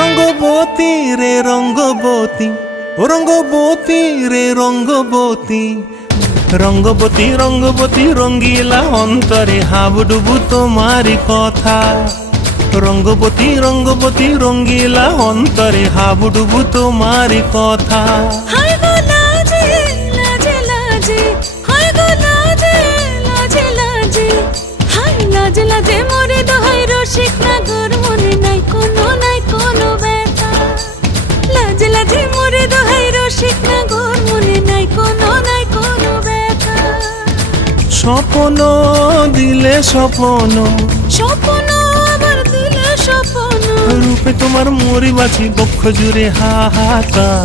রঙ্গবতী রে রঙ্গবতী, ও রঙ্গবতী রে রঙ্গবতী, রঙ্গবতী রঙ্গবতী রঙ্গিলা অন্তরে হাবুডুবু তোমারি কথা। রঙ্গবতী রঙ্গবতী রঙ্গিলা অন্তরে হাবুডুবু তোমারি কথা। হায় গো লাজে লাজে লাজে, হায় গো লাজে লাজে লাজে, হায় লাজে লাজে মোরে দোহাই রসিক নাগর মনে নাই কোনো ব্যথা। লাজে লাজে মোরে দোহাই রসিক নাগর মনে নাই কোনো ব্যথা। স্বপ্ন দিলে স্বপ্ন, স্বপ্ন আবার দিলে স্বপ্ন, রূপে তোমার মরি বাছি বক্ষ জুড়ে হাহাকার।